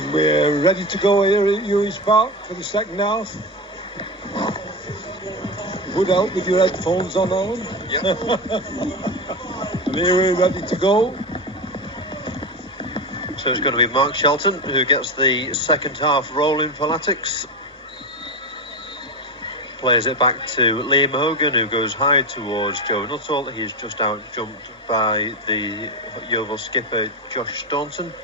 And we're ready to go here at Ewis Park for the second half. Would help with your headphones on, Alan. Yep. And here we're ready to go. So it's going to be Mark Shelton who gets the second half rolling for Latics. Plays it back to Liam Hogan, who goes high towards Joe Nuttall. He's just out jumped by the Yeovil skipper Josh Staunton.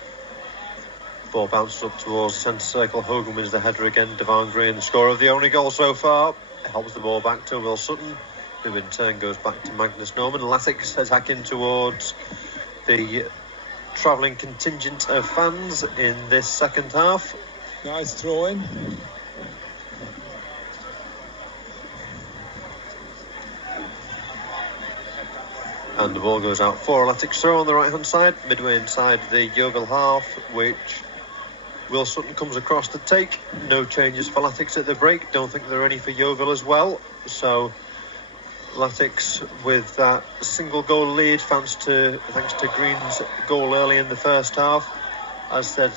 Ball bounces up towards the centre circle. Hogan wins the header again. Devon Green, the scorer of the only goal so far, helps the ball back to Will Sutton, who in turn goes back to Magnus Norman. Latics attacking towards the travelling contingent of fans in this second half. Nice throw in. And the ball goes out for a Latics throw on the right hand side, midway inside the Yeovil half, which Will Sutton comes across to take. No changes for Latics at the break. Don't think there are any for Yeovil as well. So Latics with that single goal lead thanks to Green's goal early in the first half. As said,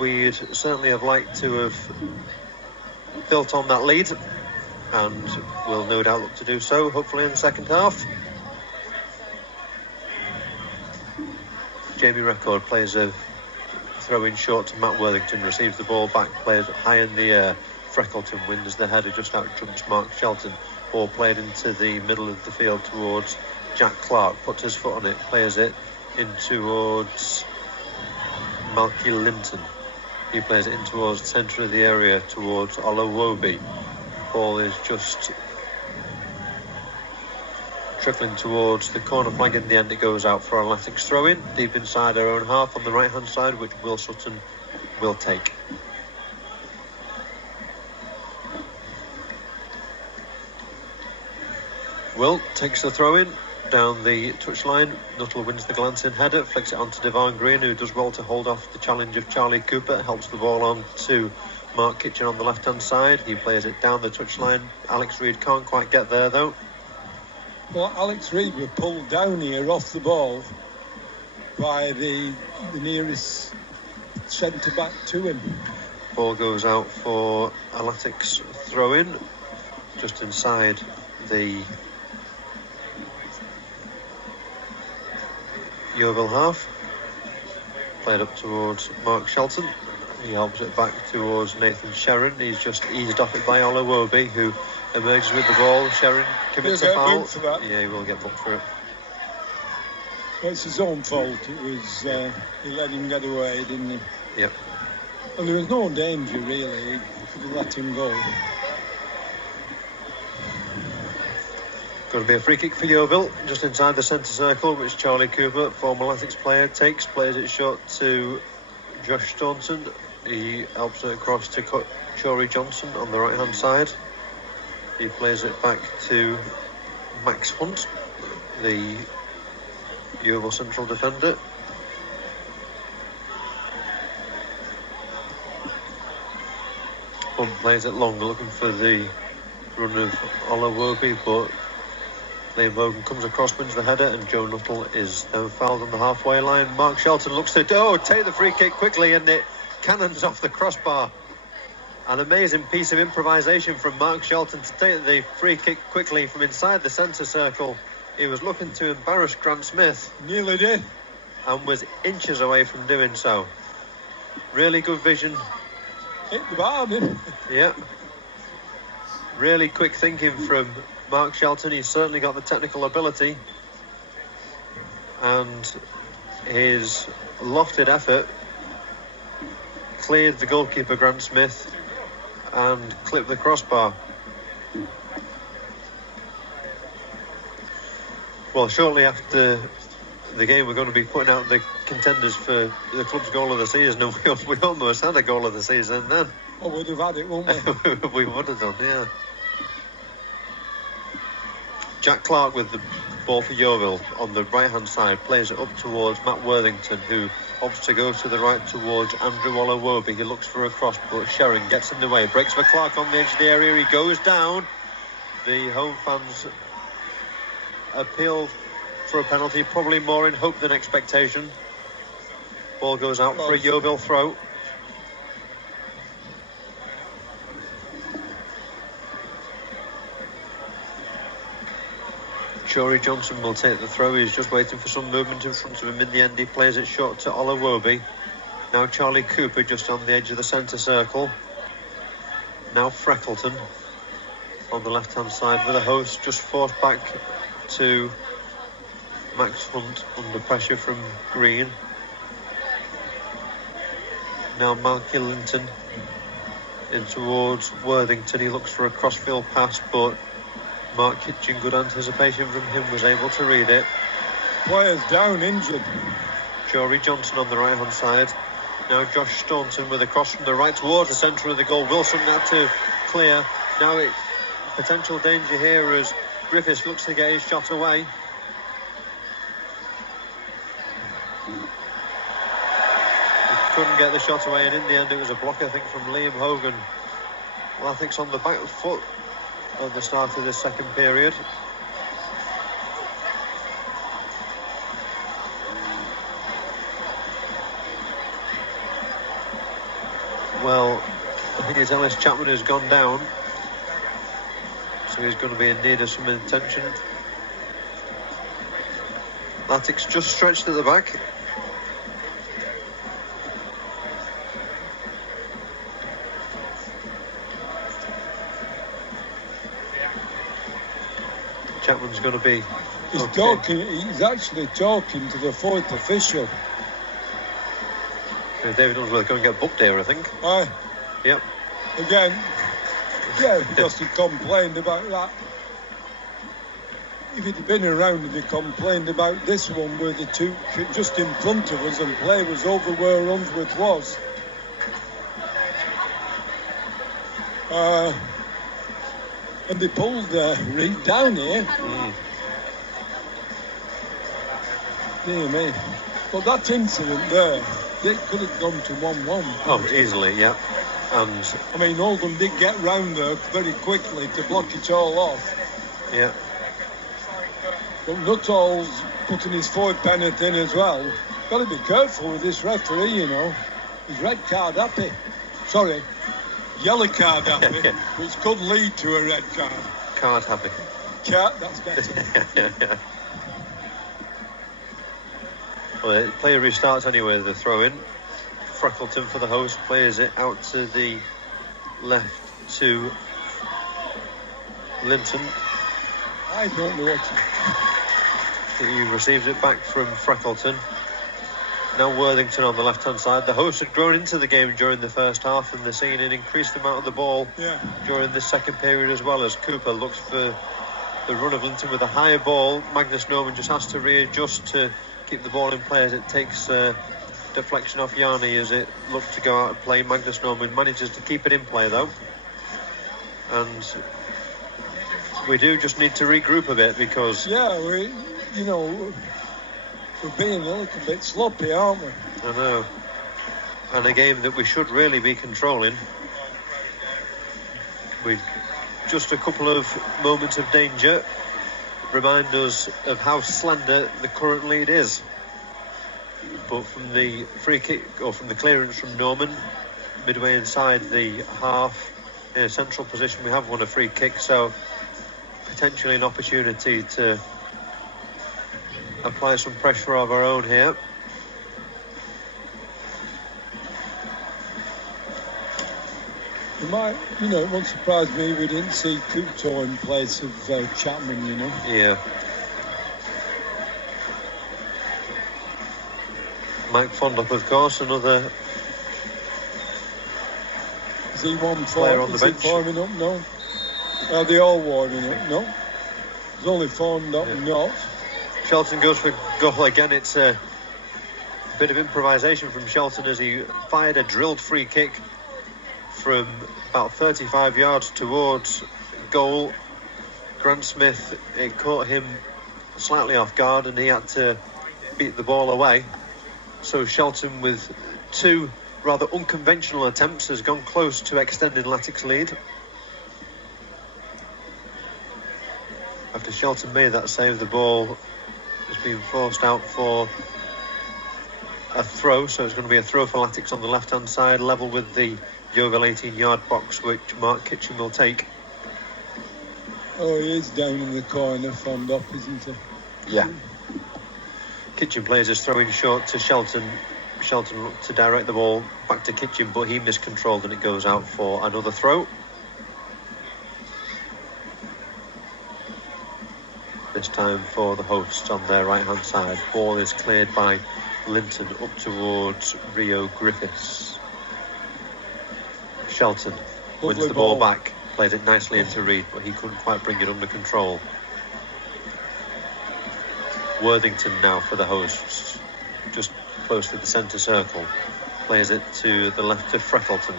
we'd certainly have liked to have built on that lead, and we'll no doubt look to do so hopefully in the second half. Jamie Record plays a throw-in short to Matt Worthington, receives the ball back, plays high in the air. Freckleton wins the header, just out jumps Mark Shelton. Ball played into the middle of the field towards Jack Clark, puts his foot on it, plays it in towards Malky Linton. He plays it in towards the centre of the area towards Olowobi. Ball is just trickling towards the corner flag. In the end it goes out for a Latics throw in deep inside their own half on the right hand side, which Will Sutton will take. Will takes the throw in down the touchline. Nuttall wins the glance in header, flicks it onto Devon Green, who does well to hold off the challenge of Charlie Cooper, helps the ball on to Mark Kitchen on the left hand side. He plays it down the touchline. Alex Reid can't quite get there though. Well, Alex Reid was pulled down here off the ball by the nearest centre back to him. Ball goes out for a Latics throw in just inside the Yeovil half. Played up towards Mark Shelton. He helps it back towards Nathan Sherrin. He's just eased off it by Olowobi, who emerges with the ball. Sherrin commits a foul. Yeah, he will get booked for it. Well, it's his own fault. It was he let him get away, didn't he? Yep. And there was no danger really. He could have let him go. Going to be a free kick for Yeovil, just inside the centre circle, which Charlie Cooper, former Latics player, plays it short to Josh Staunton. He helps it across to Chory Johnson on the right hand side. He plays it back to Max Hunt, the Yeovil central defender. Hunt plays it long, looking for the run of Olowobi, but Liam Hogan comes across, wins the header, and Joe Nuttall is then fouled on the halfway line. Mark Shelton looks to take the free kick quickly, and it cannons off the crossbar. An amazing piece of improvisation from Mark Shelton to take the free kick quickly from inside the centre circle. He was looking to embarrass Grant Smith. Nearly did. And was inches away from doing so. Really good vision. Hit the bar, didn't he? Yeah. Really quick thinking from Mark Shelton. He's certainly got the technical ability. And his lofted effort cleared the goalkeeper Grant Smith and clipped the crossbar. Well, shortly after the game, we're going to be putting out the contenders for the club's goal of the season, and we almost had a goal of the season then. Oh, we'd have had it, wouldn't we? We would have done, yeah. Jack Clark with the ball for Yeovil on the right hand side, plays it up towards Matt Worthington, who opts to go to the right towards Andrew Olowobi. He looks for a cross, but Sherrin gets in the way, breaks for Clark on the edge of the area. He goes down. The home fans appeal for a penalty, probably more in hope than expectation. Ball goes out for a Yeovil throw. Jory Johnson will take the throw. He's just waiting for some movement in front of him. In the end, he plays it short to Olawobi. Now Charlie Cooper just on the edge of the centre circle. Now Freckleton on the left-hand side with a host just forced back to Max Hunt under pressure from Green. Now Mark Linton in towards Worthington. He looks for a crossfield pass, but Mark Kitchen, good anticipation from him, was able to read it. Players down, injured. Jory Johnson on the right-hand side. Now Josh Staunton with a cross from the right towards the centre of the goal. Wilson had to clear. Now potential danger here as Griffiths looks to get his shot away. Couldn't get the shot away, and in the end it was a block, I think, from Liam Hogan. Latics on the back foot at the start of this second period. Well, I think it's Ellis Chapman who's gone down, so he's going to be in need of some attention. Latics just stretched at the back. Chapman's going to be... He's actually talking to the fourth official. David Unsworth going to get booked here, I think. Aye. Yep. Again. Yeah, because he complained about that. If he'd been around and he complained about this one where the two just in front of us and play was over where Unsworth was. And they pulled Reed down here. Dear me. But that incident there, it could have gone to 1-1. Oh, easily, yeah. And I mean, Oldham did get round there very quickly to block it all off. Yeah. But Nuttall's putting his forward pennant in as well. Got to be careful with this referee, you know. He's red card happy. Sorry, yellow card happy, which could lead to a red card. Card happy. That's better. Well, the player restarts anyway, the throw-in. Freckleton for the host, plays it out to the left to Linton. I don't know what He receives it back from Freckleton. Now Worthington on the left-hand side. The host had grown into the game during the first half, and they're seeing an increased amount of the ball during the second period as well, as Cooper looks for the run of Linton with a higher ball. Magnus Norman just has to readjust to keep the ball in play as it takes deflection off Yarni as it looks to go out of play. Magnus Norman manages to keep it in play though, and we do just need to regroup a bit because we're being a little bit sloppy, aren't we? I know, and a game that we should really be controlling. With just a couple of moments of danger remind us of how slender the current lead is. But from the free kick, or from the clearance from Norman, midway inside the half, in a central position, we have won a free kick, so potentially an opportunity to apply some pressure of our own here. It won't surprise me we didn't see Couto in place of Chapman, you know. Yeah. Mike Fondop, of course, another is he one player on the bench. Is he warming up? No. Are they all warming up? No. There's only Fondop not. Shelton goes for goal again. It's a bit of improvisation from Shelton as he fired a drilled free kick from about 35 yards towards goal. Grant Smith, it caught him slightly off guard and he had to beat the ball away. So Shelton, with two rather unconventional attempts, has gone close to extending Latics' lead. After Shelton made that save, the ball has been forced out for a throw, so it's going to be a throw for Latics on the left-hand side, level with the Yeovil 18-yard box, which Mark Kitchen will take. Oh, he is down in the corner, fond up, isn't he? Yeah. Kitchen plays his throw in short to Shelton. Shelton looked to direct the ball back to Kitchen, but he miscontrolled and it goes out for another throw. This time for the hosts on their right-hand side. Ball is cleared by Linton up towards Rio Griffiths. Shelton wins the ball back, plays it nicely into Reed, but he couldn't quite bring it under control. Worthington now for the hosts, just close to the centre circle. Plays it to the left of Freckleton.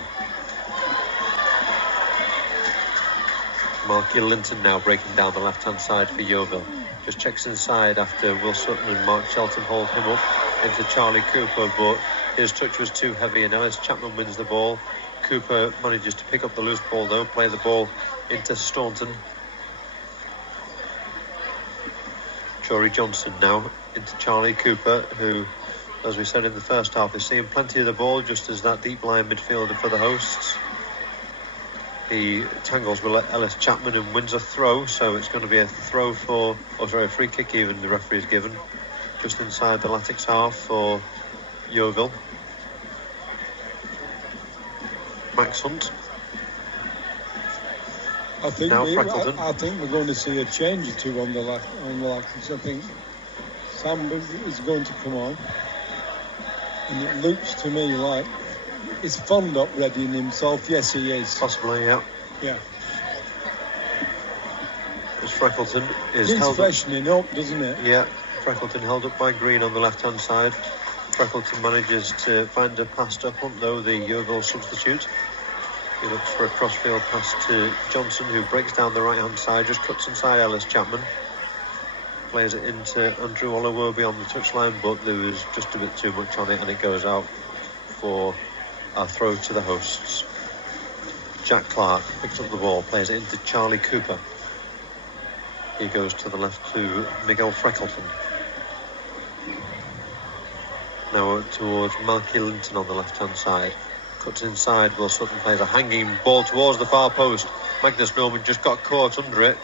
Marky Linton now breaking down the left-hand side for Yeovil. Just checks inside after Will Sutton and Mark Shelton hold him up into Charlie Cooper, but his touch was too heavy and Ellis Chapman wins the ball. Cooper manages to pick up the loose ball though, play the ball into Staunton. Jory Johnson now into Charlie Cooper, who, as we said in the first half, is seeing plenty of the ball just as that deep line midfielder for the hosts. He tangles with Ellis Chapman and wins a throw, so it's going to be a throw for, a free kick even the referee's given, just inside the Latics half for Yeovil. Max Hunt. I think we're going to see a change or two on the Latics. I think Sam is going to come on, and it looks to me like is Fond up readying himself? Yes, he is. Possibly, yeah. Yeah. As Freckleton is He's held freshening up, doesn't it? Yeah. Freckleton held up by Green on the left-hand side. Freckleton manages to find a pass to Hunt, though, the Yeovil substitute. He looks for a crossfield pass to Johnson, who breaks down the right-hand side, just cuts inside Ellis Chapman. Plays it into Andrew Olawobi on the touchline, but there was just a bit too much on it, and it goes out for a throw to the hosts. Jack Clark picks up the ball, plays it into Charlie Cooper. He goes to the left to Miguel Freckleton. Now towards Malky Linton on the left-hand side. Cuts inside, Will Sutton plays a hanging ball towards the far post. Magnus Norman just got caught under it.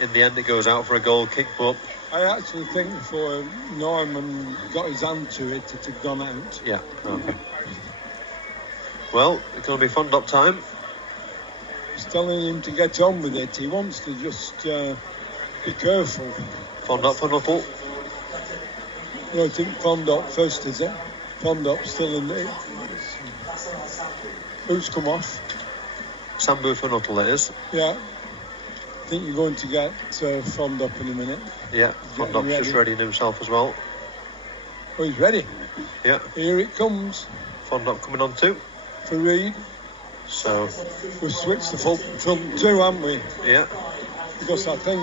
In the end it goes out for a goal kick, but I actually think before Norman got his hand to it, it had gone out. Yeah, okay. Well, it's going to be Fond up time. He's telling him to get on with it. He wants to just be careful. Fond up for Nuttall. No, I think Fond up first, is it? Fond up still in it. Who's come off? Sambu for Nuttall, it is. Yeah. I think you're going to get Fond up in a minute. Yeah, Fond up's just readying himself as well. Oh, he's ready. Yeah. Here it comes. Fond up coming on too. For Reed. So we've switched the front two, haven't we? Yeah. Because I think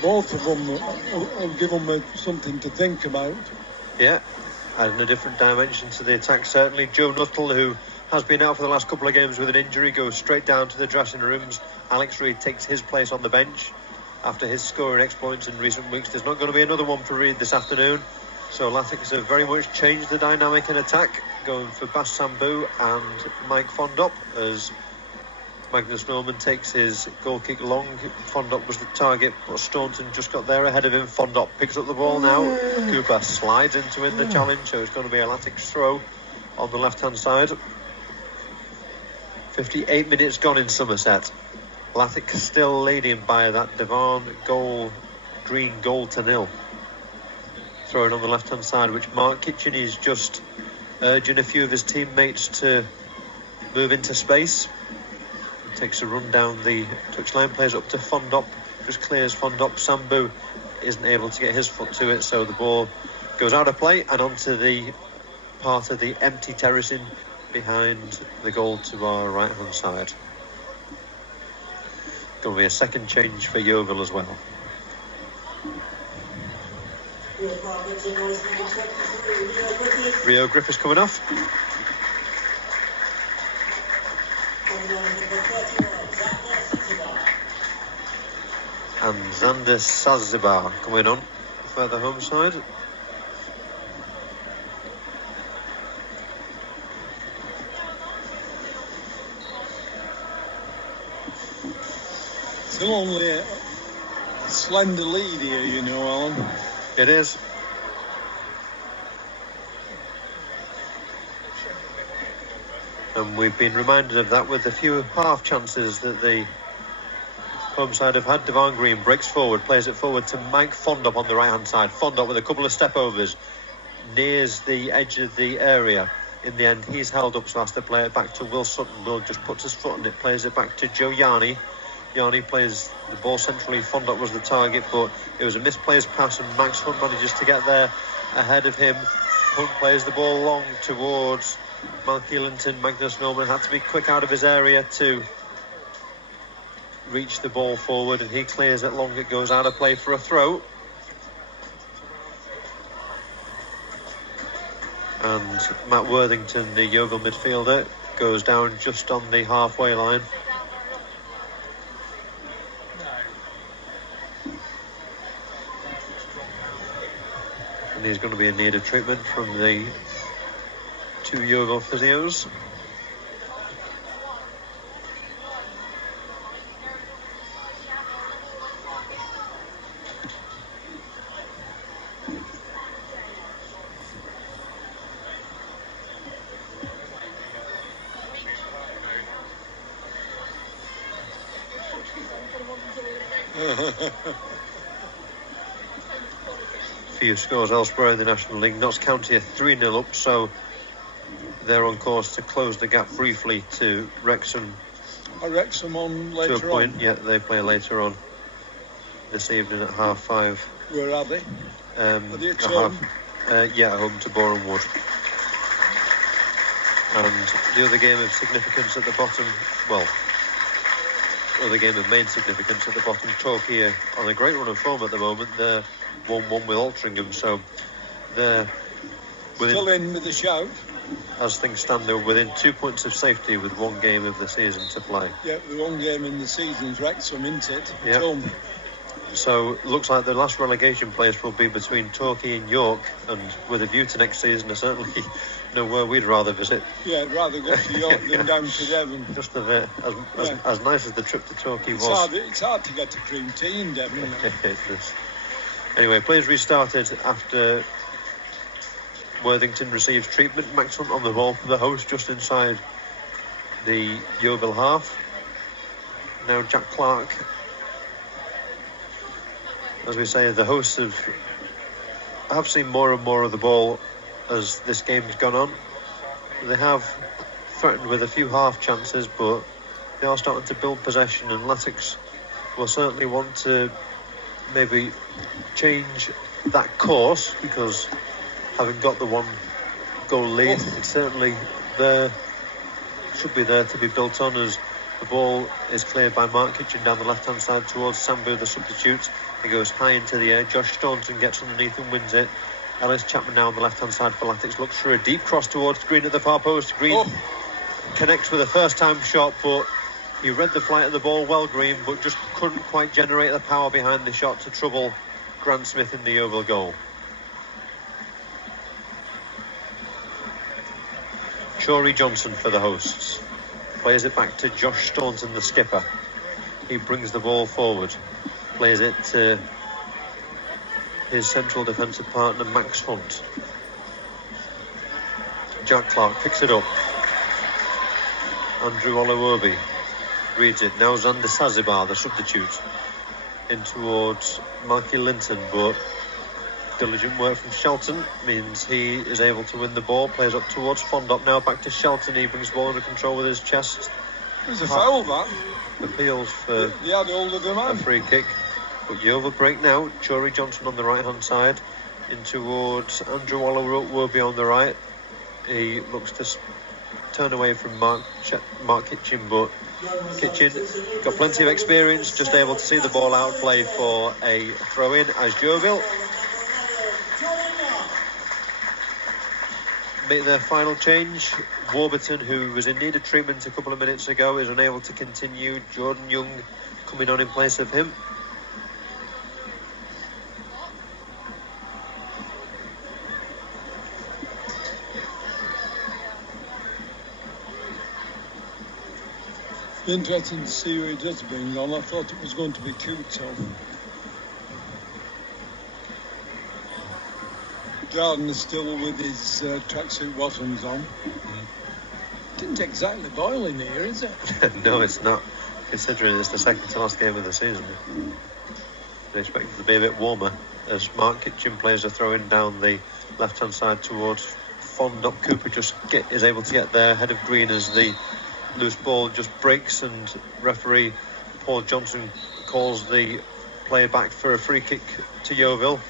both of them will give them something to think about. Yeah. Adding a different dimension to the attack, certainly. Joe Nuttall, who has been out for the last couple of games with an injury, goes straight down to the dressing rooms. Alex Reid takes his place on the bench after his scoring exploits in recent weeks. There's not going to be another one for Reid this afternoon. So Latics have very much changed the dynamic in attack, going for Bas Sambu and Mike Fondop as Magnus Norman takes his goal kick long. Fondop was the target, but Staunton just got there ahead of him. Fondop picks up the ball now. Cooper slides into the challenge, so it's going to be a Latics throw on the left-hand side. 58 minutes gone in Somerset. Latics still leading by that Devon Green goal to nil. Throwing on the left-hand side, which Mark Kitchen is just urging a few of his teammates to move into space. He takes a run down the touchline, plays up to Fondop, just clears Fondop. Sambu isn't able to get his foot to it, so the ball goes out of play and onto the part of the empty terracing behind the goal to our right-hand side. Going to be a second change for Yeovil as well. Rio Griffiths coming off. And Xander Sazibar coming on further home side. Still only a slender lead here, you know, Alan. It is. And we've been reminded of that with the few half chances that the home side have had. Devon Green breaks forward, plays it forward to Mike Fondop on the right-hand side. Fondop with a couple of step-overs, nears the edge of the area. In the end, he's held up, so has to play it back to Will Sutton. Will just puts his foot on it, plays it back to Joe Yarney. Yarney plays the ball centrally. Fondop was the target, but it was a misplaced pass, and Max Hunt manages to get there ahead of him. Hunt plays the ball long towards Malky Linton. Magnus Norman had to be quick out of his area to reach the ball forward, and he clears it long. It goes out of play for a throw. And Matt Worthington, the Yeovil midfielder, goes down just on the halfway line. And he's going to be in need of treatment from the two Yeovil physios. Few scores elsewhere in the National League. Notts County are 3-0 up, so they're on course to close the gap briefly to Wrexham. Wrexham on later to a point. on. Yeah, they play later on this evening at 5:30. Where are they? Are they at home? Yeah, home to Boreham Wood. And the other game of significance at the bottom, well, other game of main significance at the bottom, Torquay on a great run of form at the moment. They're 1-1 with Altrincham, so they're still in with a shout. As things stand, they're within 2 points of safety with one game of the season to play. Yeah, the one game in the season's Wrexham, isn't it? Yeah. So looks like the last relegation place will be between Torquay and York, and with a view to next season, I certainly know where we'd rather visit. Yeah, I'd rather go to York than down to Devon. Just a bit. As nice as the trip to Torquay was. It's hard to get to cream tea in Devon, isn't it? It is. Anyway, plays restarted after Worthington receives treatment. Max Hunt on the ball for the host just inside the Yeovil half. Now Jack Clark. As we say, the hosts have seen more and more of the ball as this game's gone on. They have threatened with a few half chances, but they are starting to build possession, and Latics will certainly want to maybe change that course, because having got the one goal lead, it's certainly should be there to be built on, as the ball is cleared by Mark Kitchen down the left hand side towards Sambu, the substitute. He goes high into the air. Josh Staunton gets underneath and wins it. Ellis Chapman now on the left hand side for Latics, looks for a deep cross towards Green at the far post. Green connects with a first time shot, but he read the flight of the ball well, Green, but just couldn't quite generate the power behind the shot to trouble Grant Smith in the Yeovil goal. Shory Johnson for the hosts. Plays it back to Josh Staunton, the skipper. He brings the ball forward. Plays it to his central defensive partner, Max Hunt. Jack Clark picks it up. Andrew Oluwobi reads it. Now Xander Sazibar, the substitute, in towards Malky Linton, but diligent work from Shelton means he is able to win the ball. Plays up towards Fondop, now back to Shelton. He brings the ball under control with his chest. There's a foul, that. Appeals for they had hold of the man. A free kick. But Yeovil break now. Shory Johnson on the right hand side, in towards Andrew Oluwobi on the right. He looks to turn away from Mark Kitchen, but Kitchen got plenty of experience, just able to see the ball out, play for a throw in as Yeovil make their final change. Warburton, who was in need of treatment a couple of minutes ago, is unable to continue. Jordan Young coming on in place of him. Interesting to see who he does bring on. I thought it was going to be Kuto. Gardner still with his tracksuit bottoms on. Didn't exactly boil in here, is it? No, it's not. Considering it's the second to last game of the season. They expect it to be a bit warmer as Mark Kitchen plays a throw in down the left-hand side towards Fondop. Cooper just is able to get there ahead of Green as the loose ball just breaks, and referee Paul Johnson calls the player back for a free kick to Yeovil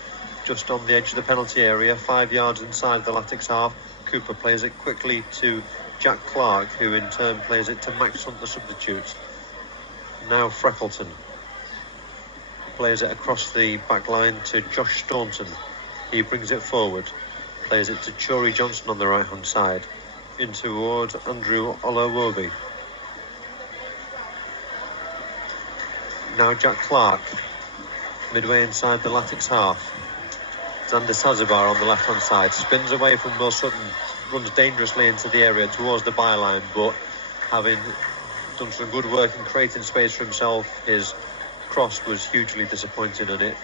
just on the edge of the penalty area, 5 yards inside the Latics half. Cooper plays it quickly to Jack Clark, who in turn plays it to Max Hunt, the substitute. Now Freckleton plays it across the back line to Josh Staunton. He brings it forward, plays it to Chory Johnson on the right hand side, in towards Andrew Olawobi. Now Jack Clark, midway inside the Latics half. Xander Sazabar on the left hand side, spins away from Will Sutton, runs dangerously into the area towards the byline, but having done some good work in creating space for himself, his cross was hugely disappointing and it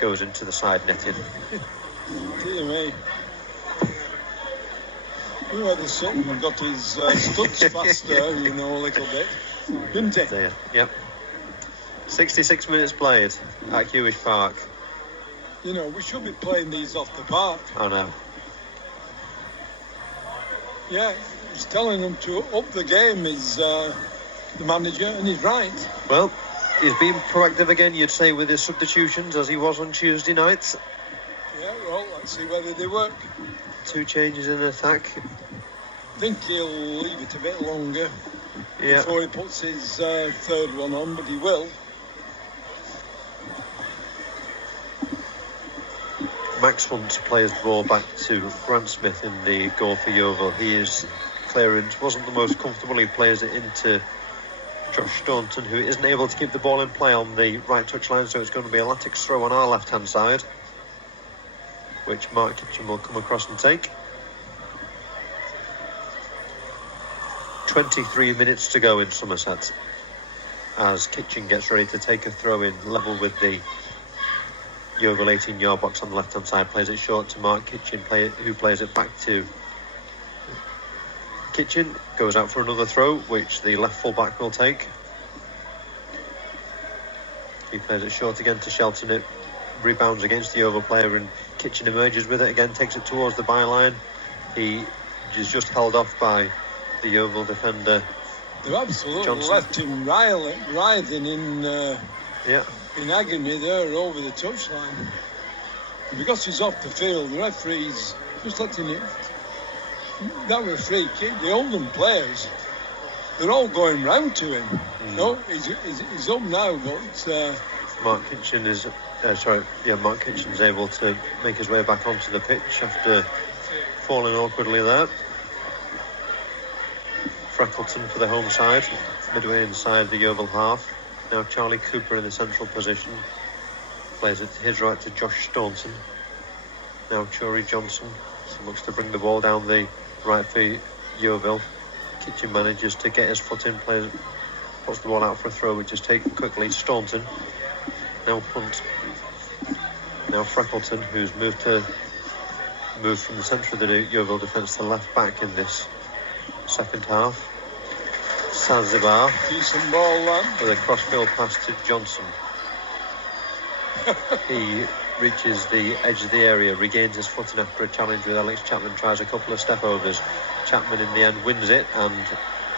goes into the side netting. Dear me. You know, the Sutton got his studs faster, you know, a little bit, didn't he? There, yep. 66 minutes played at Hewish Park. You know, we should be playing these off the park. I know. Yeah, he's telling them to up the game, is the manager, and he's right. Well, he's been proactive again, you'd say, with his substitutions, as he was on Tuesday night. Yeah, well, let's see whether they work. 2 changes in attack. I think he'll leave it a bit longer before he puts his third one on, but he will. Max Hunt plays the ball back to Grant Smith in the goal for Yeovil. His clearance wasn't the most comfortable. He plays it into Josh Staunton, who isn't able to keep the ball in play on the right touchline, so it's going to be a Latics throw on our left hand side, which Mark Kitchen will come across and take. 23 minutes to go in Somerset as Kitchen gets ready to take a throw in level with the Yeovil 18-yard box on the left hand side. Plays it short to Mark Kitchen, who plays it back to Kitchen. Goes out for another throw, which the left full back will take. He plays it short again to Shelton. It rebounds against the Yeovil player and Kitchen emerges with it again, takes it towards the byline. He is just held off by the Yeovil defender. They've absolutely Johnson. left him writhing in agony there over the touchline. And because he's off the field, the referee's just letting it. That was a free kick. The Oldham players, they're all going round to him. No, he's up now, but Mark Kitchen Mark Kitchen's able to make his way back onto the pitch after falling awkwardly there. Freckleton for the home side, midway inside the Yeovil half. Now Charlie Cooper in the central position. Plays it to his right to Josh Staunton. Now Chory Johnson looks to bring the ball down the right for Yeovil. Kitchen manages to get his foot in, puts the ball out for a throw, which is taken quickly. Staunton. Now Hunt. Now Freckleton, who's moved from the centre of the Yeovil defence to left back in this second half. Sazabar. Decent ball, that. With a crossfield pass to Johnson. He reaches the edge of the area, regains his footing after a challenge with Alex Chapman, tries a couple of step overs. Chapman in the end wins it and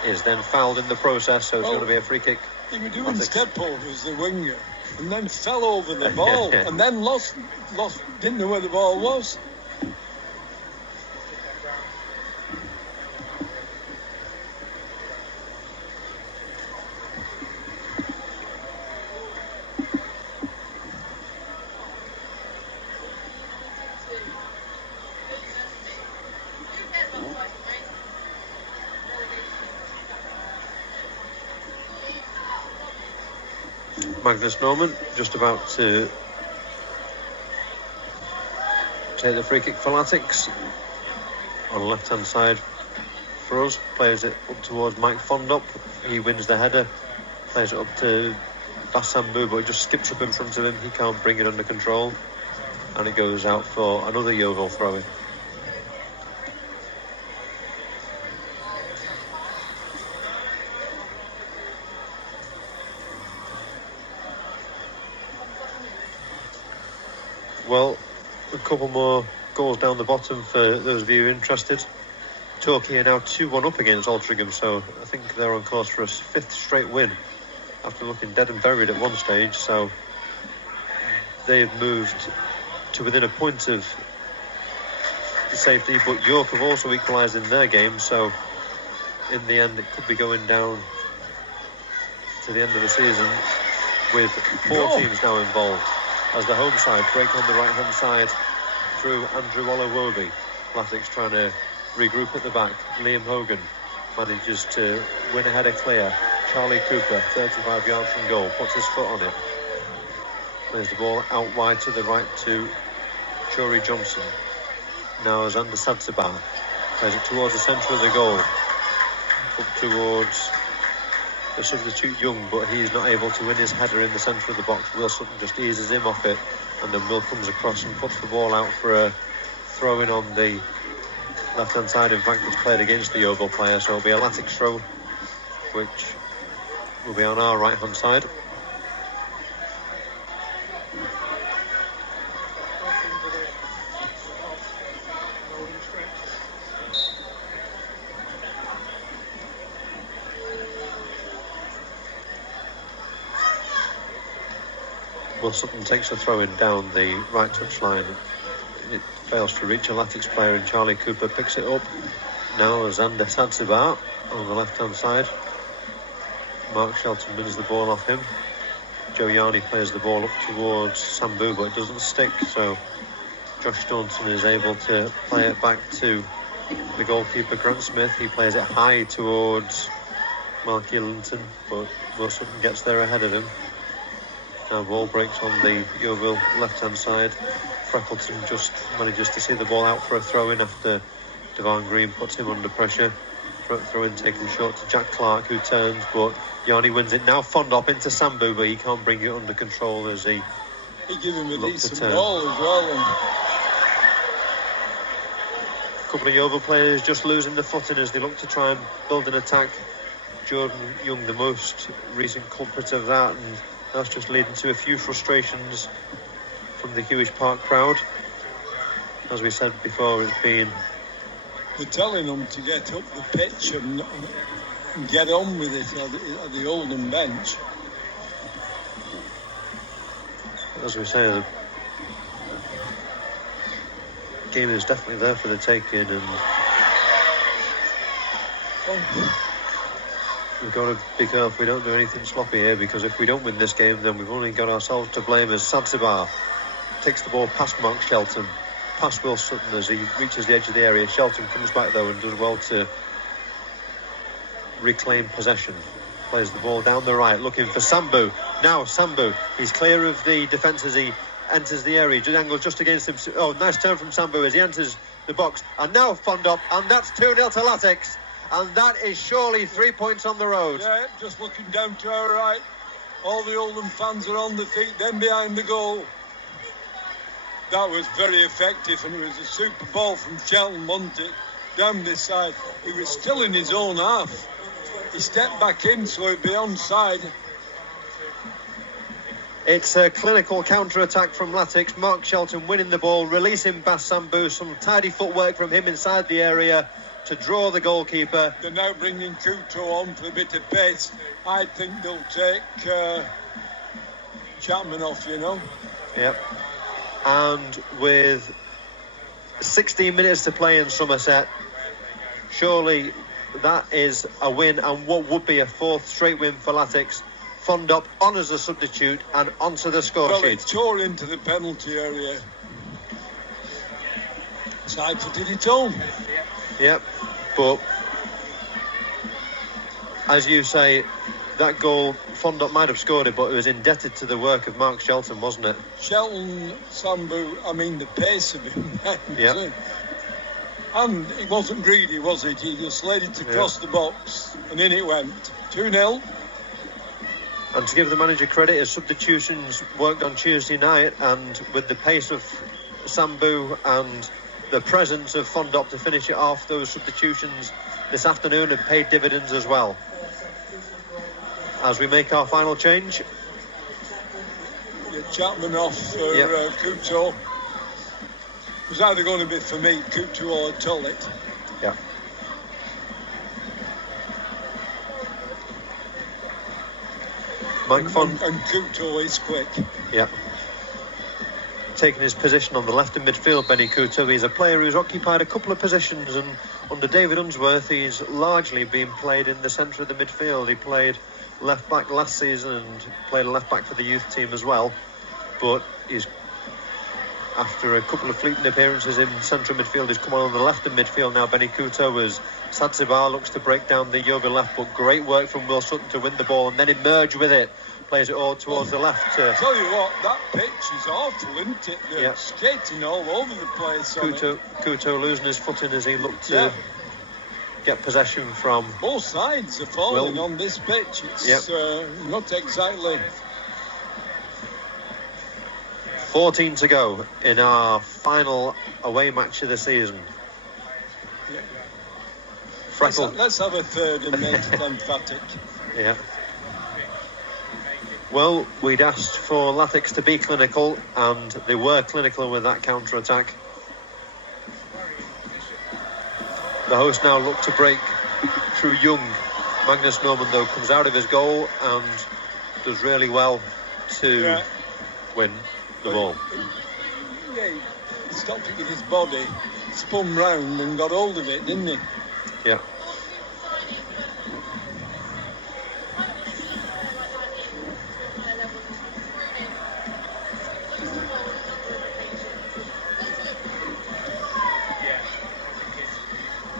is then fouled in the process, so it's going to be a free kick. He was doing step overs, the winger, and then fell over the ball and then lost, didn't know where the ball was. Magnus Norman just about to take the free kick for Latics on the left hand side for us. Plays it up towards Mike Fondop. He wins the header. Plays it up to Bassambu, but he just skips up in front of him. He can't bring it under control. And it goes out for another Yeovil throw-in. Well, a couple more goals down the bottom for those of you interested. Torquay are now 2-1 up against Altrincham, so I think they're on course for a 5th straight win after looking dead and buried at one stage. So they've moved to within a point of safety, but York have also equalised in their game, so in the end it could be going down to the end of the season with 4 teams now involved as the home side break on the right hand side through Andrew Olawobi. Latics trying to regroup at the back. Liam Hogan manages to win a header clear. Charlie Cooper, 35 yards from goal, puts his foot on it. Plays the ball out wide to the right to Jory Johnson. Now Zander Sadzibar plays it towards the centre of the goal. Up towards the substitute Young, but he's not able to win his header in the centre of the box. Will Sutton just eases him off it, and then Will comes across and puts the ball out for a throw-in on the left-hand side. In fact, it's played against the Yeovil player, so it'll be a Latics throw, which will be on our right-hand side. Will Sutton takes a throw-in down the right touchline. It fails to reach a Latics player, and Charlie Cooper picks it up. Now Zander Sadzibar on the left-hand side. Mark Shelton wins the ball off him. Joe Yarney plays the ball up towards Sambu, but it doesn't stick, so Josh Staunton is able to play it back to the goalkeeper Grant Smith. He plays it high towards Mark Yellington, but Will Sutton gets there ahead of him. Now ball breaks on the Yeovil left-hand side. Freckleton just manages to see the ball out for a throw-in after Devon Green puts him under pressure. Throw-in taken short to Jack Clark, who turns, but Yarney wins it. Now Fondop into Sambu, but he can't bring it under control as he gave him a decent turn. ball as well. A couple of Yeovil players just losing the footing as they look to try and build an attack. Jordan Young, the most recent culprit of that, and that's just leading to a few frustrations from the Hewish Park crowd. As we said before, it's been... They're telling them to get up the pitch and get on with it at the Oldham bench. As we say, the game is definitely there for the taking, and we've got to be careful we don't do anything sloppy here, because if we don't win this game, then we've only got ourselves to blame. As Sadzibar takes the ball past Mark Shelton, past Will Sutton as he reaches the edge of the area. Shelton comes back though and does well to reclaim possession. Plays the ball down the right, looking for Sambu. Now Sambu, he's clear of the defence as he enters the area. Angles just against him. Oh, nice turn from Sambu as he enters the box. And now Fondop, and that's 2-0 to Latics. And that is surely 3 points on the road. Yeah, just looking down to our right. All the Oldham fans are on the feet, then behind the goal. That was very effective, and it was a super ball from Shelton, wasn't it? Down this side. He was still in his own half. He stepped back in, so it'd be onside. It's a clinical counter-attack from Latics. Mark Shelton winning the ball, releasing Bassambu. Some tidy footwork from him inside the area to draw the goalkeeper. They're now bringing Kuto on for a bit of pace. I think they'll take Chapman off, you know. Yep. And with 16 minutes to play in Somerset, surely that is a win, and what would be a 4th straight win for Latics. Fondop on as a substitute and onto the score sheet. It tore into the penalty area. Side-footed it home. Yep, but as you say, that goal, Fondop might have scored it, but it was indebted to the work of Mark Shelton, wasn't it? Shelton, Sambu, I mean the pace of him. Yep. And he wasn't greedy, was it? He just laid it across the box, and in it went. 2-0. And to give the manager credit, his substitutions worked on Tuesday night, and with the pace of Sambu and the presence of Fondop to finish it off, those substitutions this afternoon have paid dividends as well. As we make our final change. Chapman off for Couto. It was either going to be for me, Couto or Tullet. Yeah. Mike Fond. And Couto is quick. Yeah. Taking his position on the left in midfield, Benny Couto. He's a player who's occupied a couple of positions, and under David Unsworth, he's largely been played in the centre of the midfield. He played left back last season and played left back for the youth team as well. But he's, after a couple of fleeting appearances in central midfield, he's come on the left in midfield now. Benny Couto, as Sadzibar looks to break down the Yeovil left, but great work from Will Sutton to win the ball and then emerge with it. Plays it all towards the left. I'll tell you what, that pitch is awful, isn't it? They're skating all over the place. Couto losing his footing as he looked to get possession from. Both sides are falling on this pitch. It's not exactly. 14 to go in our final away match of the season. Yeah. Freckle. Let's have a third and make it emphatic. Yeah. Well, we'd asked for Latics to be clinical, and they were clinical with that counter-attack. The host now look to break through Young. Magnus Norman, though, comes out of his goal and does really well to win the ball. Yeah, he stopped it with his body, spun round and got hold of it, didn't he? Yeah.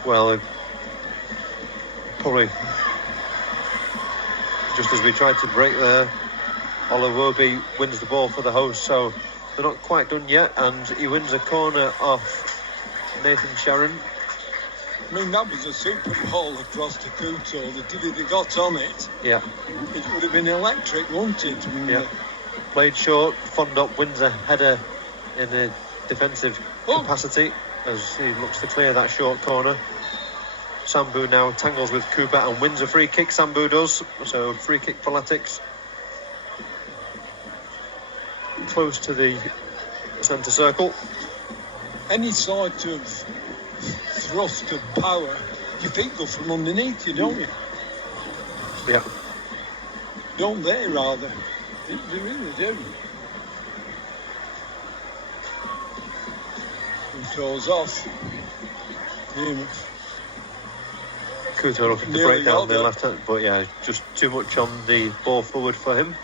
Well, probably just as we tried to break there, Olawobi wins the ball for the host, so they're not quite done yet, and he wins a corner off Nathan Sharon. I mean, that was a super ball across to Couto. If they got on it, it would have been electric, wouldn't it? Yeah. Played short, Fondop wins a header in a defensive capacity as he looks to clear that short corner. Sambu now tangles with Cooper and wins a free kick. Sambu does, so free kick for Latics. Close to the centre circle. Any sort of thrust of power, your feet go from underneath you, don't you? Yeah. Don't they, rather? They really do. He goes off. Couto looking to break down the left hand, but just too much on the ball forward for him.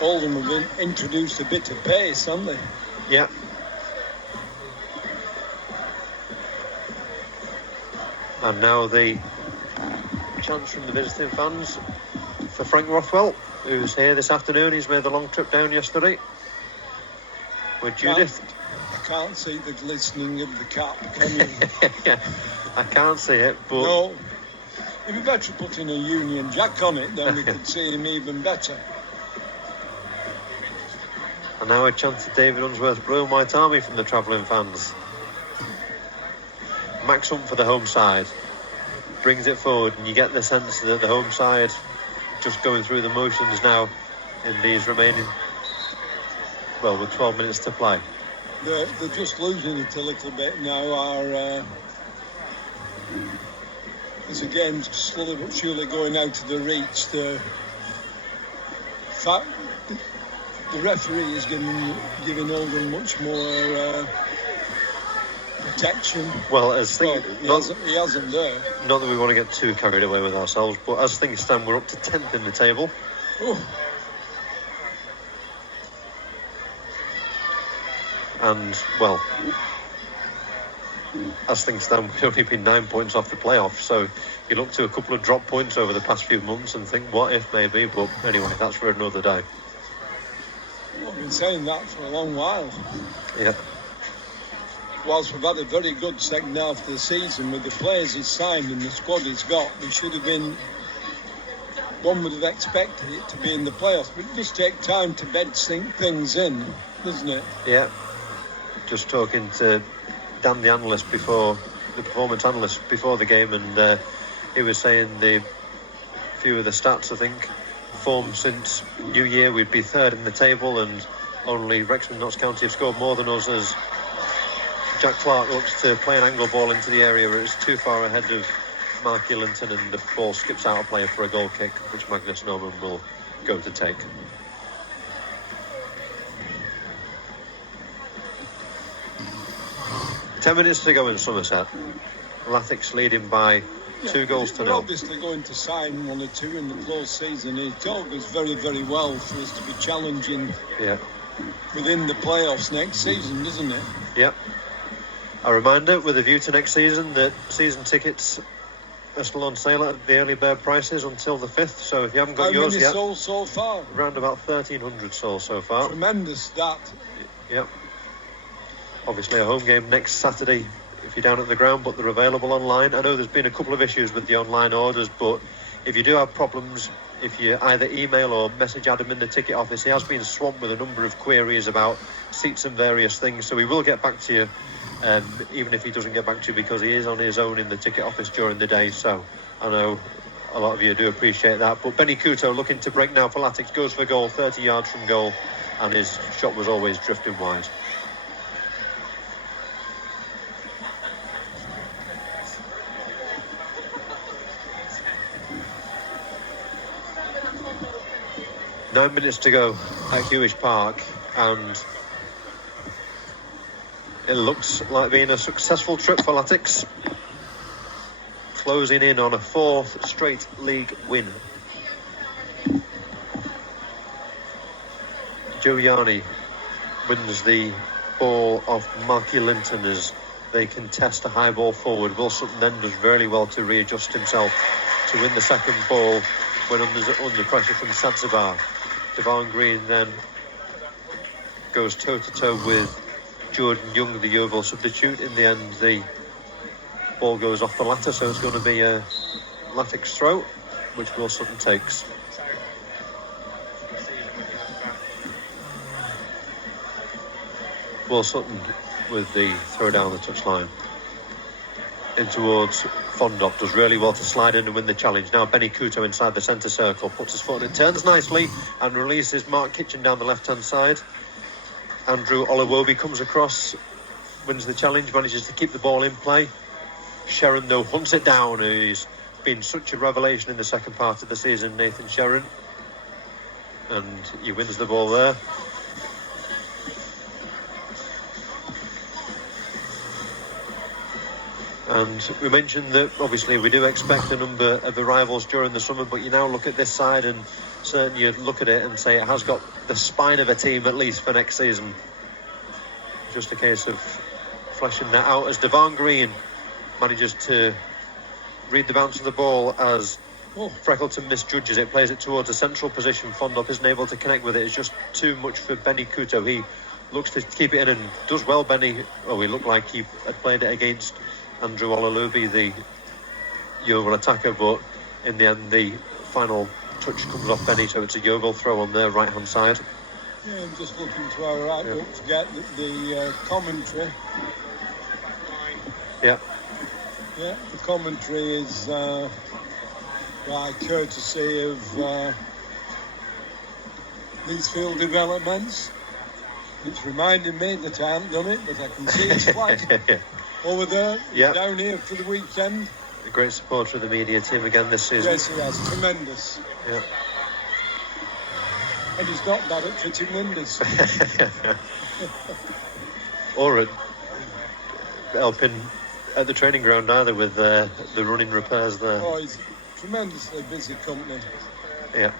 Oldham have introduced a bit of pace, haven't they? Yeah. And now the chance from the visiting fans for Frank Rothwell, who's here this afternoon. He's made the long trip down yesterday with Judith. I can't see the glistening of the cap, can you? Yeah, I can't see it, but... No. It'd be better putting a Union Jack on it, then we could see him even better. And now a chance of David Unsworth Blue and White Army from the travelling fans. Max Hunt for the home side. Brings it forward, and you get the sense that the home side just going through the motions now in these remaining, with 12 minutes to play. They're just losing it a little bit now. It's again slowly but surely going out of the reach. The referee is giving Oldham much more protection. Well, as things... he hasn't there. Not that we want to get too carried away with ourselves, but as things stand, we're up to 10th in the table. Oh. And, as things stand, we've only been 9 points off the playoff, so you look to a couple of drop points over the past few months and think, what if, maybe, but anyway, that's for another day. been saying that for a long while. Yeah. Whilst we've had a very good second half of the season with the players he's signed and the squad he's got, we should have been, one would have expected it to be in the playoffs. But it does take time to bed things in, doesn't it? Yeah. Just talking to Dan, the analyst, the performance analyst before the game, and he was saying a few of the stats, I think. Form since New Year, we'd be third in the table, and only Wrexham and Notts County have scored more than us, as Jack Clark looks to play an angle ball into the area where it's too far ahead of Mark Yillington, and the ball skips out of play for a goal kick, which Magnus Norman will go to take. Ten minutes to go in Somerset. Latics leading by 2 goals to 0. We're obviously going to sign 1 or 2 in the close season. It all goes very, very well for us to be challenging within the playoffs next season, doesn't it? Yeah. A reminder, with a view to next season, that season tickets are still on sale at the early bird prices until the 5th. So if you haven't got yours yet... How many sold so far? Around about 1,300 sold so far. Tremendous that. Yep. Obviously a home game next Saturday if you're down at the ground, but they're available online. I know there's been a couple of issues with the online orders, but if you do have problems, if you either email or message Adam in the ticket office, he has been swamped with a number of queries about seats and various things, so he will get back to you, even if he doesn't get back to you, because he is on his own in the ticket office during the day. So I know a lot of you do appreciate that. But Benny Couto looking to break now for Latics, goes for goal, 30 yards from goal, and his shot was always drifting wide. Nine minutes to go at Hewish Park, and it looks like being a successful trip for Latics, closing in on a 4th straight league win. Joe Yarney wins the ball off Marky Linton as they contest a high ball forward. Will Sutton then does very well to readjust himself to win the second ball when under pressure from Zanzibar. Devon Green then goes toe-to-toe with Jordan Young, the Yeovil substitute. In the end, the ball goes off the ladder, so it's going to be a Latics throw, which Will Sutton takes. Will Sutton with the throw down the touchline. In towards Fondop, does really well to slide in and win the challenge. Now Benny Couto inside the centre circle, puts his foot in, turns nicely and releases Mark Kitchen down the left-hand side. Andrew Olawobi comes across, wins the challenge, manages to keep the ball in play. Sharon, though, hunts it down. He's been such a revelation in the second part of the season, Nathan Sharon. And he wins the ball there. And we mentioned that obviously we do expect a number of arrivals during the summer, but you now look at this side and certainly you look at it and say it has got the spine of a team at least for next season. Just a case of fleshing that out as Devon Green manages to read the bounce of the ball as Freckleton misjudges it, plays it towards a central position. Fondop isn't able to connect with it. It's just too much for Benny Couto. He looks to keep it in and does well, Benny. Oh, he looked like he had played it against Andrew Olalubi, the Yeovil attacker, but in the end the final touch comes off Benny, so it's a Yeovil throw on their right hand side. Yeah, I'm just looking to our right. Don't forget that the commentary. Yeah, the commentary is by courtesy of these field developments. It's reminding me that I haven't done it, but I can see his flag over there, down here for the weekend. A great supporter of the media team again this season. Yes, he has. Tremendous. Yeah. And he's not bad at fitting windows. Or at helping at the training ground either with the running repairs there. Oh, he's a tremendously busy company. Yeah.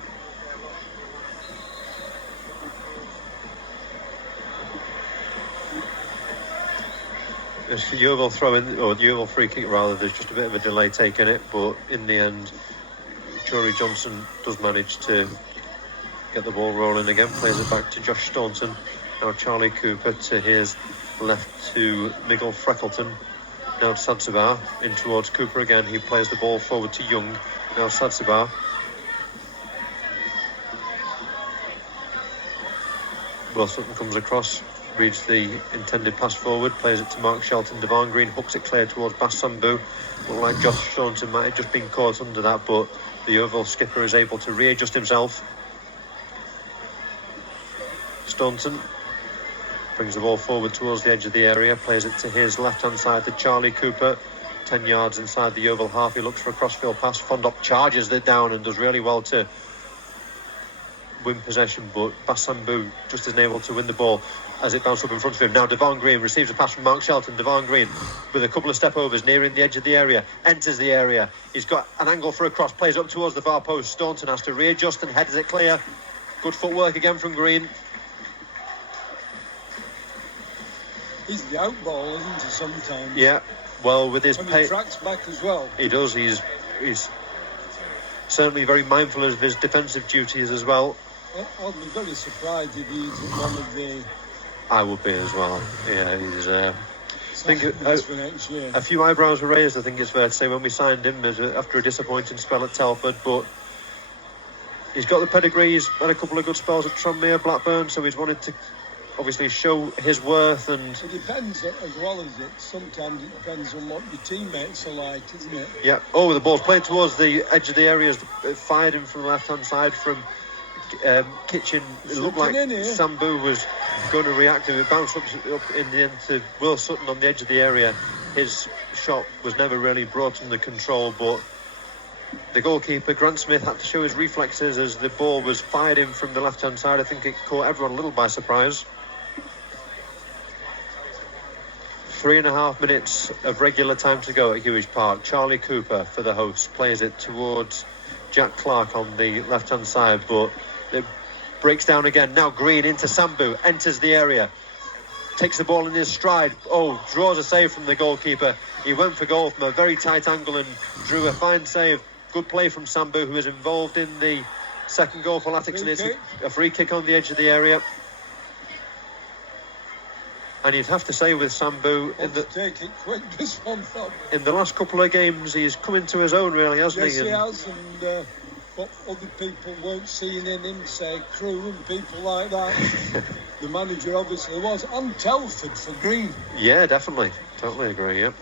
It's the Yeovil throw in, or the Yeovil free kick rather. There's just a bit of a delay taking it, but in the end, Jory Johnson does manage to get the ball rolling again. Plays it back to Josh Staunton. Now Charlie Cooper to his left to Miguel Freckleton. Now Sadsabar in towards Cooper again. He plays the ball forward to Young. Now Sadsabar. Will Sutton comes across, reads the intended pass forward, plays it to Mark Shelton. Devon Green hooks it clear towards Bass Sambu. Looked like Josh Staunton might have just been caught under that, but the Yeovil skipper is able to readjust himself. Staunton brings the ball forward towards the edge of the area, plays it to his left-hand side to Charlie Cooper. 10 yards inside the Yeovil half. He looks for a crossfield pass. Fondop charges it down and does really well to win possession, but Bassambu just isn't able to win the ball as it bounced up in front of him. Now Devon Green receives a pass from Mark Shelton. Devon Green with a couple of step overs nearing the edge of the area, enters the area. He's got an angle for a cross, plays up towards the far post. Staunton has to readjust and heads it clear. Good footwork again from Green. He's the out ball, isn't he, sometimes? Yeah, well, with his he tracks back as well. He does. He's certainly very mindful of his defensive duties as well. I'd be very surprised if he's one of the... I would be as well. Yeah, he's... I think next year. A few eyebrows were raised, I think it's fair to say, when we signed him after a disappointing spell at Telford, but he's got the pedigree. He's had a couple of good spells at Tranmere, Blackburn, so he's wanted to obviously show his worth. And it depends as well as it. Sometimes it depends on what your teammates are like, isn't it? Yeah. Oh, the ball's played towards the edge of the area. Fired him from the left-hand side from Kitchen. It looked like Sambu was going to react, and it bounced up in the end to Will Sutton on the edge of the area. His shot was never really brought under control, but the goalkeeper, Grant Smith, had to show his reflexes as the ball was fired in from the left-hand side. I think it caught everyone a little by surprise. 3.5 minutes of regular time to go at Huish Park. Charlie Cooper for the host plays it towards Jack Clark on the left-hand side, but it breaks down again. Now Green into Sambu, enters the area, takes the ball in his stride. Oh, draws a save from the goalkeeper. He went for goal from a very tight angle and drew a fine save. Good play from Sambu, who is involved in the second goal for Latics, and it's a free kick on the edge of the area. And you'd have to say with Sambu, take it quick, this one from. In the last couple of games, he's come into his own, really, hasn't he? Yes, he has, and what other people weren't seeing in him, say Crew and people like that. The manager obviously was, and Telford for Green. Yeah, definitely. Totally agree, yeah.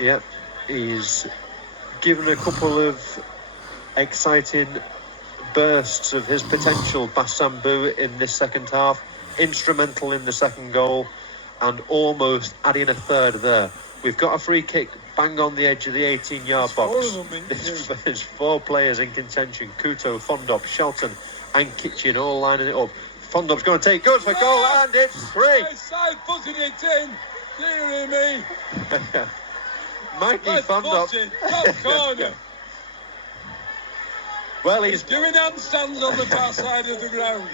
Yeah, he's given a couple of exciting bursts of his potential, Bassambu, in this second half. Instrumental in the second goal and almost adding a third there. We've got a free kick bang on the edge of the 18-yard box. There's 4 players in contention. Kuto, Fondop, Shelton and Kitchen all lining it up. Fondop's going to take good for goal, and it's 3. Side putting it in. Dear me. Mikey Fondop. Top corner. Well, he's doing handstands on the far side of the ground.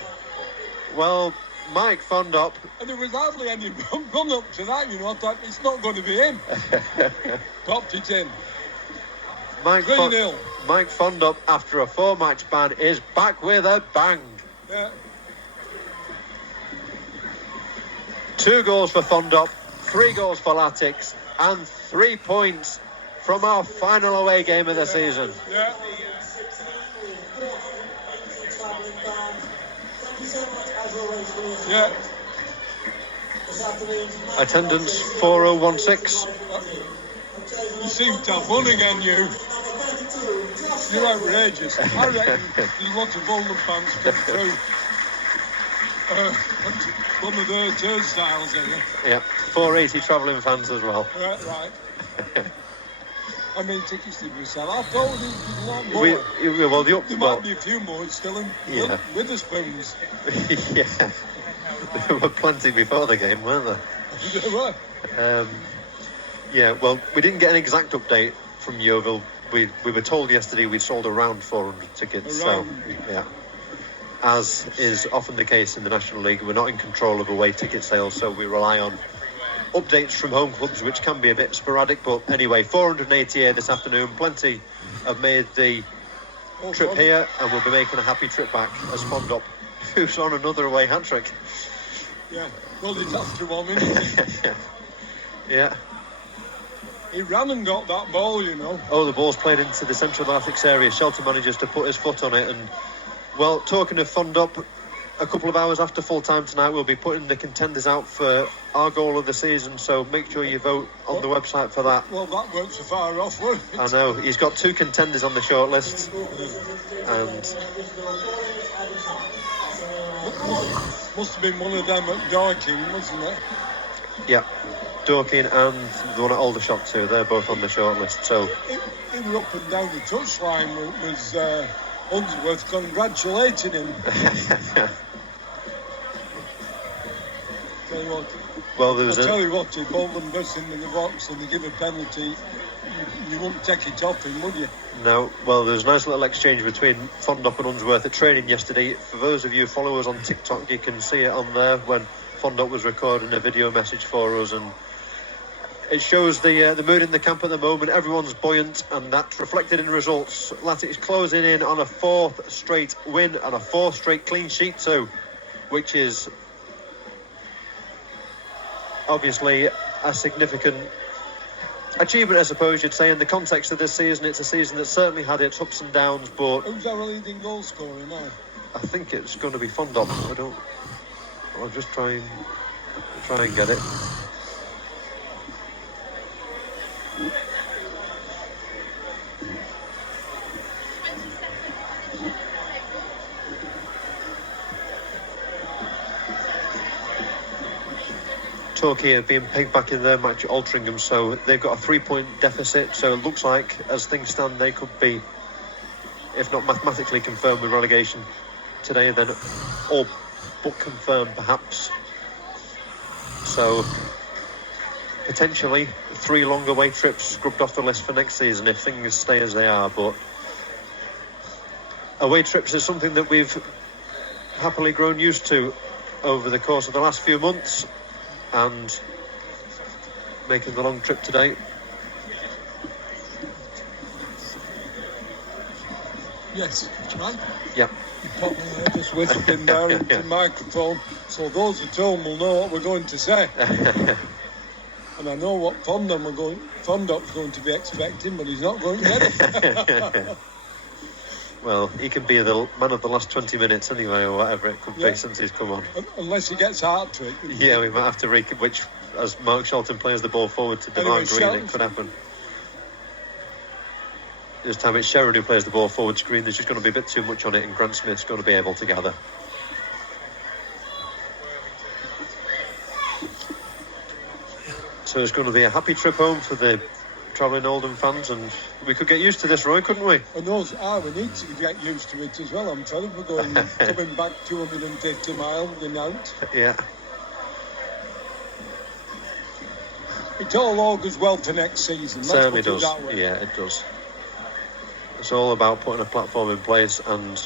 Well, Mike Fondop. And there was hardly any run up to that, you know. I thought it's not going to be in. Popped it in. Mike 3-0. Mike Fondop, after a 4-match ban, is back with a bang. Yeah. 2 goals for Fondop, 3 goals for Latics, and 3 points from our final away game of the season. Yeah. Yeah. Attendance 4016. You seem to have won again, you. You're outrageous. I reckon there's lots of Oldham fans come through. One of their turnstiles, isn't it? Yeah, 480 travelling fans as well. Right. I mean, tickets did we sell? I thought there was a lot more. There might be a few more still in Witherspoons. Yeah. There were plenty before the game, weren't there? There were. Yeah, well, we didn't get an exact update from Yeovil. We were told yesterday we'd sold around 400 tickets. So, yeah. As is often the case in the National League, we're not in control of away ticket sales, so we rely on updates from home clubs, which can be a bit sporadic. But anyway, 480 here this afternoon. Plenty have made the trip here, and we'll be making a happy trip back as Fondop, who's on another away hat-trick. Yeah, well, it's after one, isn't it? Yeah. He ran and got that ball, you know. Oh, the ball's played into the central Latics area. Shelton manages to put his foot on it. And, well, talking of Fondop, a couple of hours after full-time tonight, we'll be putting the contenders out for our goal of the season. So make sure you vote on the website for that. Well, that weren't so far off, was it? I know. He's got 2 contenders on the shortlist. And must have been one of them at Dorking, wasn't it? yeah, Dorking and the one at Aldershot too. They're both on the shortlist. So he were up and down the touchline was Unsworth congratulating him. Tell you what, well, tell you what, if Bolton goes into the box and they give a penalty, you wouldn't take it off him, would you? No. Well, there's a nice little exchange between Fondop and Unsworth at training yesterday. For those of you who follow us on TikTok, you can see it on there when Fondop was recording a video message for us, and it shows the mood in the camp at the moment. Everyone's buoyant, and that's reflected in results. Latics closing in on a 4th straight win and a 4th straight clean sheet too, which is obviously a significant achievement, I suppose you'd say, in the context of this season. It's a season that certainly had its ups and downs, but who's our leading goal scorer now? I think it's going to be Fondop. I'll just try and get it. Torquay have been pegged back in their match at Altrincham, so they've got a 3-point deficit. So it looks like, as things stand, they could be, if not mathematically confirmed with relegation today, then all but confirmed perhaps. So potentially 3 long away trips scrubbed off the list for next season if things stay as they are. But away trips is something that we've happily grown used to over the course of the last few months, and making the long trip today. Yes, man. Yeah. Just whispering there into the microphone, so those at home will know what we're going to say. And I know what Fondop's going to be expecting, but he's not going to get it. Well, he can be the man of the last 20 minutes anyway, or whatever it could be since he's come on. Unless he gets heart trick. Yeah, we might have to which, as Mark Shelton plays the ball forward to Devon Green, it could happen. This time it's Sherrod who plays the ball forward screen. There's just going to be a bit too much on it, and Grant Smith's going to be able to gather. So it's going to be a happy trip home for the travelling Oldham fans, and we could get used to this, Roy, couldn't we? And we need to get used to it as well. I'm telling you, we're coming back 250 miles in out. Yeah. It all augurs well for next season. Certainly does. Yeah, it does. It's all about putting a platform in place, and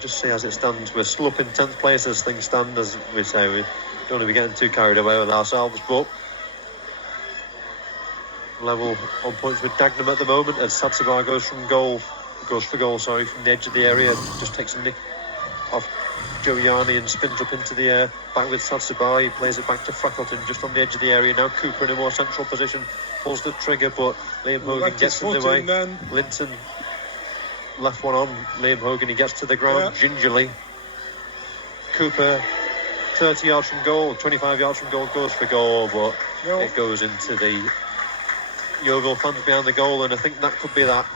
just see as it stands. We're still up in 10th place as things stand, as we say. We don't want to be getting too carried away with ourselves, but level on points with Dagenham at the moment as Satsibar goes for goal from the edge of the area. Just takes a nick off Joe Yarney and spins up into the air. Back with Satsibar, he plays it back to Frackleton just on the edge of the area. Now Cooper in a more central position pulls the trigger, but Liam Hogan gets in the way. Linton left one on Liam Hogan, he gets to the ground gingerly. Cooper 30 yards from goal, 25 yards from goal, goes for goal, but it goes into the Yeovil fans behind the goal, and I think that could be that.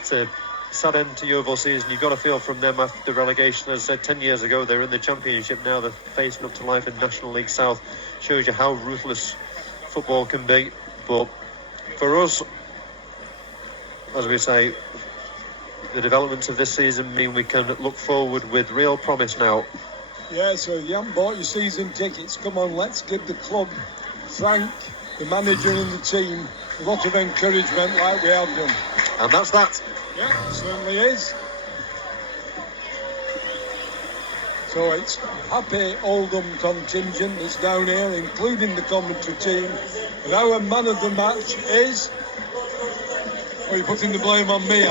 It's a sad end to Yeovil season. You've got to feel from them after the relegation. As I said, 10 years ago they're in the Championship, now they're facing up to life in National League South. Shows you how ruthless football can be. But for us, as we say, the developments of this season mean we can look forward with real promise now. Yeah, so if you haven't bought your season tickets, come on, let's give the club, Frank, the manager and the team, a lot of encouragement like we have done. And that's that. Yeah, it certainly is. So it's happy Oldham contingent that's down here, including the commentary team. And our man of the match is... Are you putting the blame on me?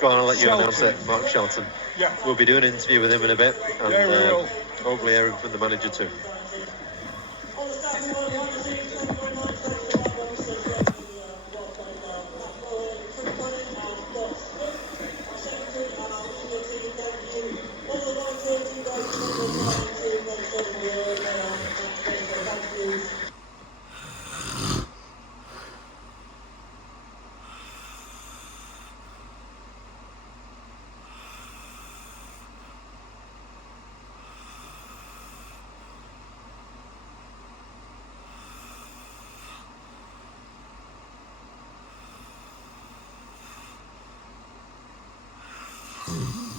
Go on, I'll let you announce it, Mark Shelton. Yeah. We'll be doing an interview with him in a bit, and Yeah, we will. hopefully hearing from the manager too. Mm-hmm.